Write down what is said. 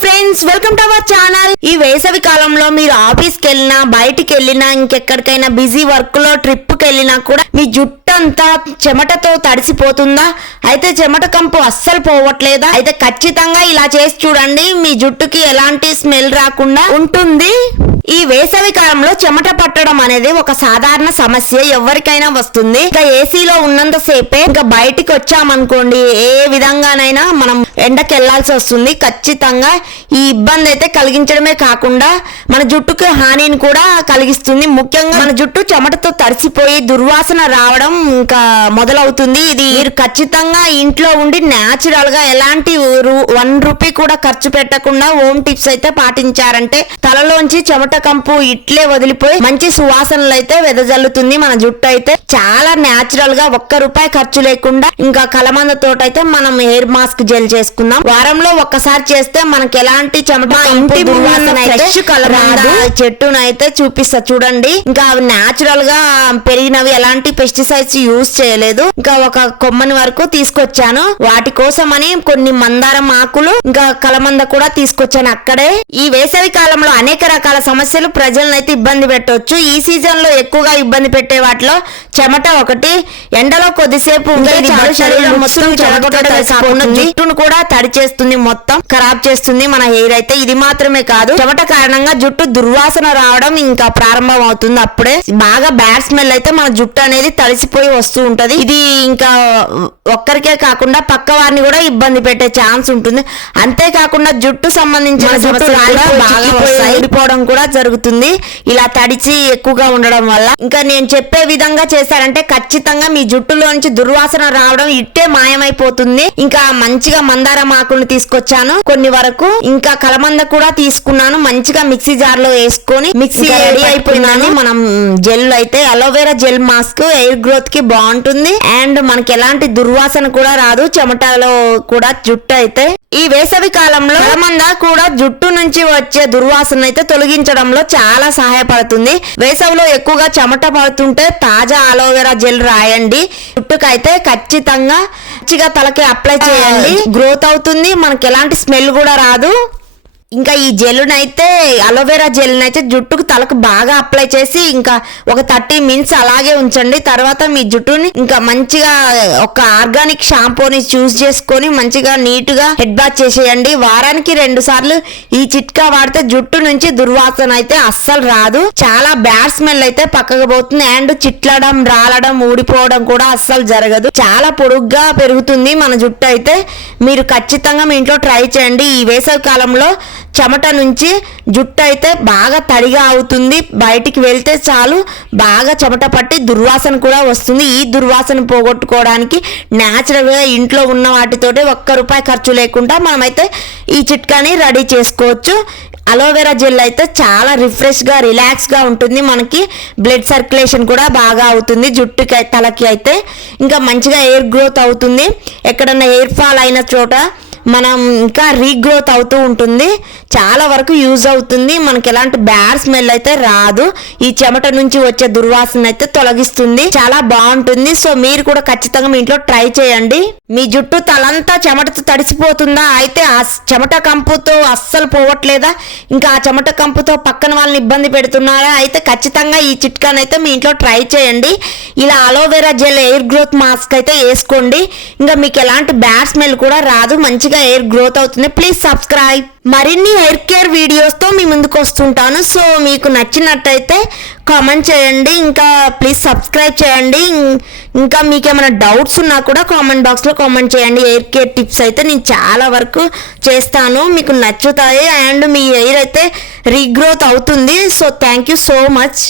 Friends, welcome to our channel. ఈ వేసవి కాలంలో మీరు ఆఫీస్కి వెళ్ళినా, బయటికి వెళ్ళినా, ఇంకెక్కడికైనా బిజీ వర్క్ లో ట్రిప్కి వెళ్ళినా కూడా మీ జుట్టు అంతా చెమటతో తడిసిపోతుందా? అయితే చెమట కంపు అస్సలు పోవట్లేదా? అయితే ఖచ్చితంగా ఇలా చేసి చూడండి, మీ జుట్టుకి ఎలాంటి స్మెల్ రాకుండా ఉంటుంది. ఈ వేసవి కాలంలో చెమట పట్టడం అనేది ఒక సాధారణ సమస్య, ఎవరికైనా వస్తుంది. ఇంకా ఏసీలో ఉన్నంత సేపే ఇంకా బయటికి వచ్చామనుకోండి, ఏ విధంగానైనా మనం ఎండకి వెళ్లాల్సి వస్తుంది. ఖచ్చితంగా ఈ ఇబ్బంది అయితే కలిగించడమే కాకుండా మన జుట్టుకి హానిని కూడా కలిగిస్తుంది. ముఖ్యంగా మన జుట్టు చెమటతో తడిసిపోయి దుర్వాసన రావడం ఇంకా మొదలవుతుంది. ఇది మీరు ఖచ్చితంగా ఇంట్లో ఉండి న్యాచురల్ గా ఎలాంటి ₹1 కూడా ఖర్చు పెట్టకుండా హోమ్ టిప్స్ అయితే పాటించారంటే తలలోంచి చెమట కంపు ఇట్లే వదిలిపోయి మంచి సువాసనలు అయితే వెదజల్లుతుంది. మన జుట్టు అయితే చాలా న్యాచురల్ గా ₹1 ఖర్చు లేకుండా ఇంకా కలమంద తోట అయితే మనం హెయిర్ మాస్క్ జెల్ చేసుకుందాం. వారంలో ఒక్కసారి చేస్తే మనకి ఎలాంటి చెమట ఇంటి ఫ్రెష్ కలమంద చెట్టునైతే చూపిస్తా చూడండి. ఇంకా న్యాచురల్ గా పెరిగినవి, ఎలాంటి పెస్టిసైడ్స్ యూజ్ చేయలేదు. ఇంకా ఒక కొమ్మని వరకు తీసుకొచ్చాను. వాటి కోసమని కొన్ని మందారం ఆకులు ఇంకా కలమంద కూడా తీసుకొచ్చాను అక్కడే. ఈ వేసవి కాలంలో అనేక రకాల సమస్యలు ప్రజలను అయితే ఇబ్బంది పెట్టవచ్చు. ఈ సీజన్ లో ఎక్కువగా ఇబ్బంది పెట్టే వాటిలో చెమట ఒకటి. ఎండలో కొద్దిసేపు జుట్టును కూడా తడి చేస్తుంది, మొత్తం ఖరాబ్ చేస్తుంది మన హెయిర్ అయితే. ఇది మాత్రమే కాదు, చెమట కారణంగా జుట్టు దుర్వాసన రావడం ఇంకా ప్రారంభం అవుతుంది. అప్పుడే బాగా బ్యాడ్ స్మెల్ అయితే మన జుట్టు అనేది తడిసిపోయి వస్తూ ఉంటది. ఇది ఇంకా ఒక్కరికే కాకుండా పక్క వారిని కూడా ఇబ్బంది పెట్టే ఛాన్స్ ఉంటుంది. అంతేకాకుండా జుట్టు సంబంధించిన ఊడిపోవడం కూడా జరుగుతుంది ఇలా తడిచి ఎక్కువగా ఉండడం వల్ల. ఇంకా నేను చెప్పే విధంగా చేశారంటే ఖచ్చితంగా మీ జుట్టులోంచి దుర్వాసన రావడం ఇట్టే మాయమైపోతుంది. ఇంకా మంచిగా మందారం ఆకులను తీసుకొచ్చాను కొన్ని వరకు, ఇంకా కలమంద కూడా తీసుకున్నాను. మంచిగా మిక్సీ జార్ లో వేసుకొని మిక్సీ రెడీ అయిపోయినాను. మనం జెల్ అయితే aloe vera gel mask hair growth కి బాగుంటుంది అండ్ మనకి ఎలాంటి దుర్వాసన కూడా రాదు చెమటలో కూడా. జుట్టు అయితే ఈ వేసవి కాలంలో కలమంద కూడా జుట్టు నుంచి వచ్చే దుర్వాసన అయితే తొలగించడంలో చాలా సహాయపడుతుంది. వేసవిలో ఎక్కువగా చెమట పడుతుంటే తాజా అలోవెరా జెల్ రాయండి. జుట్టుకైతే ఖచ్చితంగా మంచిగా తలకి అప్లై చేయండి, గ్రోత్ అవుతుంది, మనకి ఎలాంటి స్మెల్ కూడా రాదు. ఇంకా ఈ జెల్లునైతే అలోవెరా జెల్నైతే జుట్టుకు తలకు బాగా అప్లై చేసి ఇంకా ఒక 30 మినిట్స్ అలాగే ఉంచండి. తర్వాత మీ జుట్టుని ఇంకా మంచిగా ఒక ఆర్గానిక్ షాంపూని చూస్ చేసుకొని మంచిగా నీట్ గా హెడ్ బాత్ చేసేయండి. వారానికి 2 సార్లు ఈ చిట్కా వాడితే జుట్టు నుంచి దుర్వాసన అయితే అస్సలు రాదు. చాలా బ్యాడ్ స్మెల్ అయితే పక్కకు పోతుంది అండ్ చిట్లడం, రాలడం, ఊడిపోవడం కూడా అస్సలు జరగదు. చాలా పొడుగ్గా పెరుగుతుంది మన జుట్టు అయితే. మీరు ఖచ్చితంగా మీ ఇంట్లో ట్రై చేయండి. ఈ వేసవి కాలంలో చెమట నుంచి జుట్టు అయితే బాగా తడిగా అవుతుంది. బయటికి వెళ్తే చాలు బాగా చెమట పట్టి దుర్వాసన కూడా వస్తుంది. ఈ దుర్వాసన పోగొట్టుకోవడానికి న్యాచురల్ గా ఇంట్లో ఉన్న వాటితోటి ₹1 ఖర్చు లేకుండా మనమైతే ఈ చిట్కాని రెడీ చేసుకోవచ్చు. అలోవెరా జెల్ అయితే చాలా రిఫ్రెష్ గా, రిలాక్స్ గా ఉంటుంది. మనకి బ్లడ్ సర్క్యులేషన్ కూడా బాగా అవుతుంది జుట్టుకి, తలకి అయితే. ఇంకా మంచిగా హెయిర్ గ్రోత్ అవుతుంది. ఎక్కడన్నా హెయిర్ ఫాల్ అయిన చోట మనం ఇంకా రీగ్రోత్ అవుతూ ఉంటుంది. చాలా వరకు యూజ్ అవుతుంది. మనకి ఎలాంటి బ్యాడ్ స్మెల్ అయితే రాదు. ఈ చెమట నుంచి వచ్చే దుర్వాసన అయితే తొలగిస్తుంది. చాలా బాగుంటుంది. సో మీరు కూడా ఖచ్చితంగా మీ ఇంట్లో ట్రై చేయండి. మీ జుట్టు తలంతా చెమటతో తడిసిపోతుందా? అయితే ఆ చెమట కంపుతో అస్సలు పోవట్లేదా? ఇంకా ఆ చెమట కంపుతో పక్కన వాళ్ళని ఇబ్బంది పెడుతున్నారా? అయితే ఖచ్చితంగా ఈ చిట్కానైతే మీ ఇంట్లో ట్రై చేయండి. ఇలా aloe vera gel hair growth mask అయితే వేసుకోండి. ఇంకా మీకు ఎలాంటి బ్యాడ్ స్మెల్ కూడా రాదు, మంచిగా హెయిర్ గ్రోత్ అవుతుంది. Please subscribe. మరిన్ని హెయిర్ కేర్ వీడియోస్ తో మీ ముందుకు వస్తుంటాను. సో మీకు నచ్చినట్టయితే కామెంట్ చేయండి, ఇంకా ప్లీజ్ సబ్స్క్రైబ్ చేయండి. ఇంకా మీకు ఏమైనా డౌట్స్ ఉన్నా కూడా కామెంట్ బాక్స్ లో కామెంట్ చేయండి. హెయిర్ కేర్ టిప్స్ అయితే నేను చాలా వరకు చేస్తాను, మీకు నచ్చుతాయి అండ్ మీ హెయిర్ అయితే రీగ్రోత్ అవుతుంది. So thank you so much.